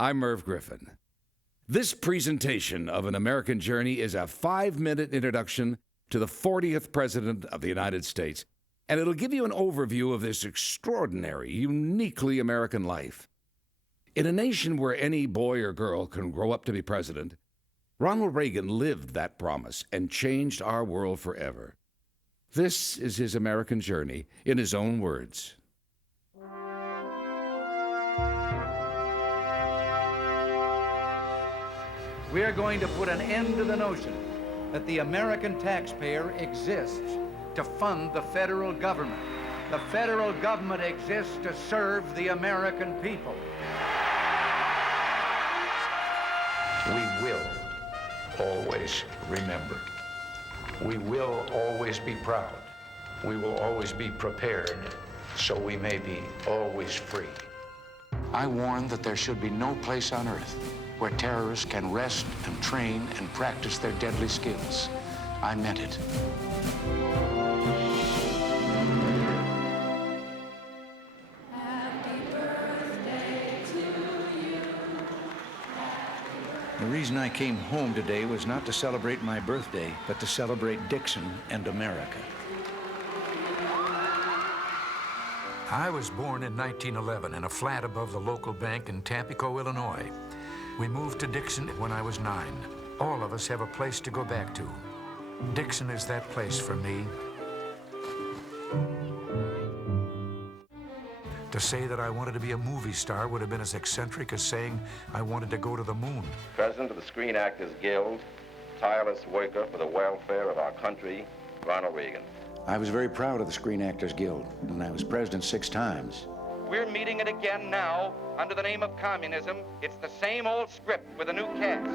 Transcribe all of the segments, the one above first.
I'm Merv Griffin. This presentation of An American Journey is a 5-minute introduction to the 40th President of the United States, and it'll give you an overview of this extraordinary, uniquely American life. In a nation where any boy or girl can grow up to be president, Ronald Reagan lived that promise and changed our world forever. This is his American journey in his own words. We are going to put an end to the notion that the American taxpayer exists to fund the federal government. The federal government exists to serve the American people. We will always remember. We will always be proud. We will always be prepared, so we may be always free. I warn that there should be no place on earth where terrorists can rest and train and practice their deadly skills. I meant it. Happy birthday to you. The reason I came home today was not to celebrate my birthday, but to celebrate Dixon and America. I was born in 1911 in a flat above the local bank in Tampico, Illinois. We moved to Dixon when I was 9. All of us have a place to go back to. Dixon is that place for me. To say that I wanted to be a movie star would have been as eccentric as saying I wanted to go to the moon. President of the Screen Actors Guild, tireless worker for the welfare of our country, Ronald Reagan. I was very proud of the Screen Actors Guild, and I was president 6 times. We're meeting it again now under the name of communism. It's the same old script with a new cast.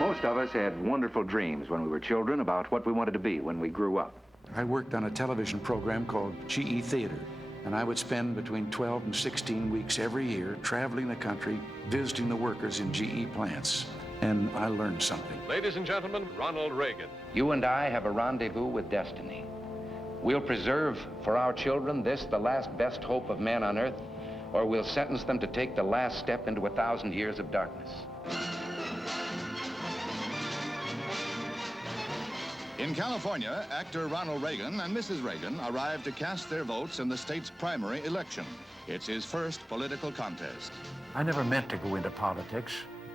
Most of us had wonderful dreams when we were children about what we wanted to be when we grew up. I worked on a television program called GE Theater, and I would spend between 12 and 16 weeks every year traveling the country, visiting the workers in GE plants. And I learned something. Ladies and gentlemen, Ronald Reagan. You and I have a rendezvous with destiny. We'll preserve for our children this, the last best hope of man on earth, or we'll sentence them to take the last step into 1,000 years of darkness. In California, actor Ronald Reagan and Mrs. Reagan arrived to cast their votes in the state's primary election. It's his first political contest. I never meant to go into politics,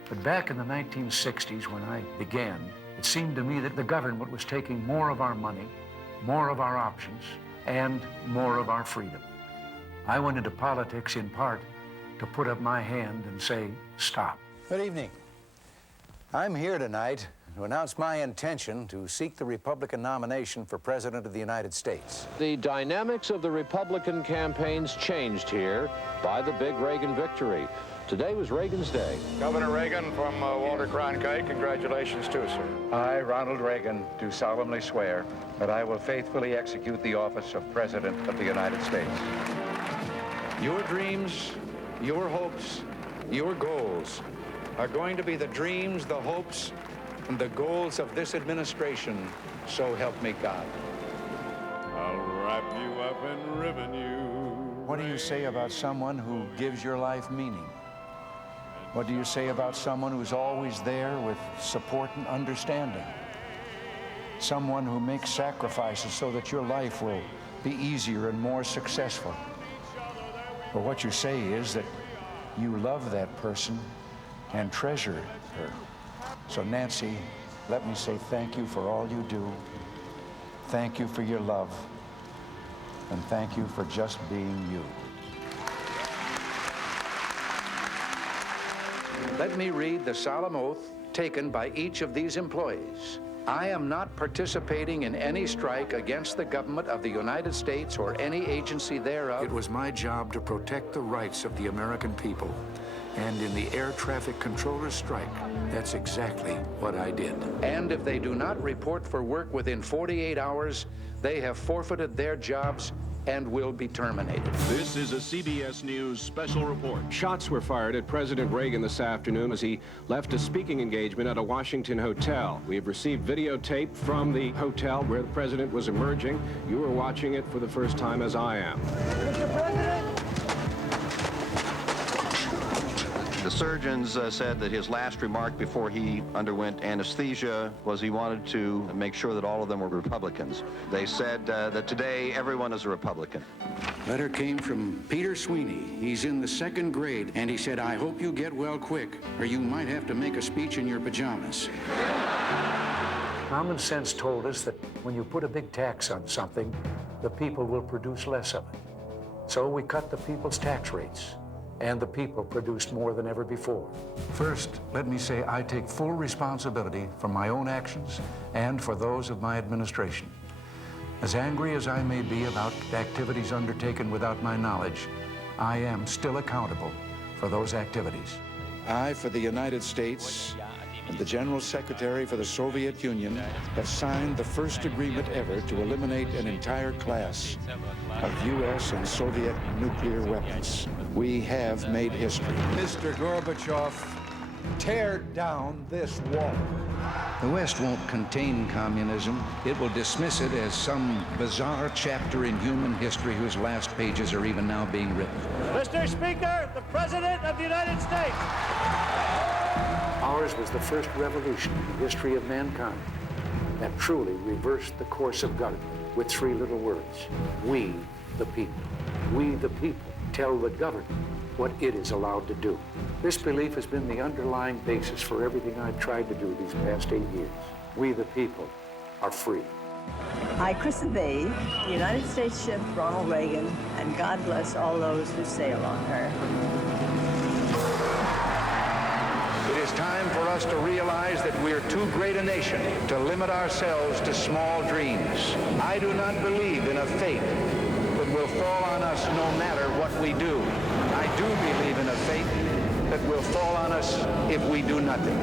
but back in the 1960s when I began, it seemed to me that the government was taking more of our money, more of our options, and more of our freedom. I went into politics in part to put up my hand and say, stop. Good evening. I'm here tonight to announce my intention to seek the Republican nomination for President of the United States. The dynamics of the Republican campaigns changed here by the big Reagan victory. Today was Reagan's day. Governor Reagan from Walter Cronkite, congratulations too, sir. I, Ronald Reagan, do solemnly swear that I will faithfully execute the office of President of the United States. Your dreams, your hopes, your goals are going to be the dreams, the hopes, and the goals of this administration, so help me God. I'll wrap you up and ribbon you. What do you say about someone who gives your life meaning? What do you say about someone who's always there with support and understanding? Someone who makes sacrifices so that your life will be easier and more successful. But what you say is that you love that person and treasure her. So Nancy, let me say thank you for all you do. Thank you for your love. And thank you for just being you. Let me read the solemn oath taken by each of these employees. I am not participating in any strike against the government of the United States or any agency thereof. It was my job to protect the rights of the American people. And in the air traffic controller's strike, that's exactly what I did. And if they do not report for work within 48 hours, they have forfeited their jobs and will be terminated. This is a CBS News special report. Shots were fired at President Reagan this afternoon as he left a speaking engagement at a Washington hotel. We have received videotape from the hotel where the president was emerging. You are watching it for the first time, as I am. Mr. President, The surgeons said that his last remark before he underwent anesthesia was he wanted to make sure that all of them were Republicans. They said that today everyone is a Republican. Letter came from Peter Sweeney. He's in the 2nd grade, and he said, I hope you get well quick, or you might have to make a speech in your pajamas. Common sense told us that when you put a big tax on something, the people will produce less of it. So we cut the people's tax rates, and the people produced more than ever before. First, let me say I take full responsibility for my own actions and for those of my administration. As angry as I may be about activities undertaken without my knowledge, I am still accountable for those activities. I, for the United States, and the General Secretary for the Soviet Union, have signed the first agreement ever to eliminate an entire class of U.S. and Soviet nuclear weapons. We have made history. Mr. Gorbachev, tear down this wall. The West won't contain communism. It will dismiss it as some bizarre chapter in human history whose last pages are even now being written. Mr. Speaker, the President of the United States. Ours was the first revolution in the history of mankind that truly reversed the course of government with 3 little words. We, the people. We, the people, tell the government what it is allowed to do. This belief has been the underlying basis for everything I've tried to do these past 8 years. We, the people, are free. I christen thee, the United States ship Ronald Reagan, and God bless all those who sail on her. It is time for us to realize that we're too great a nation to limit ourselves to small dreams. I do not believe in a fate that will fall on us no matter what we do. I do believe in a fate that will fall on us if we do nothing.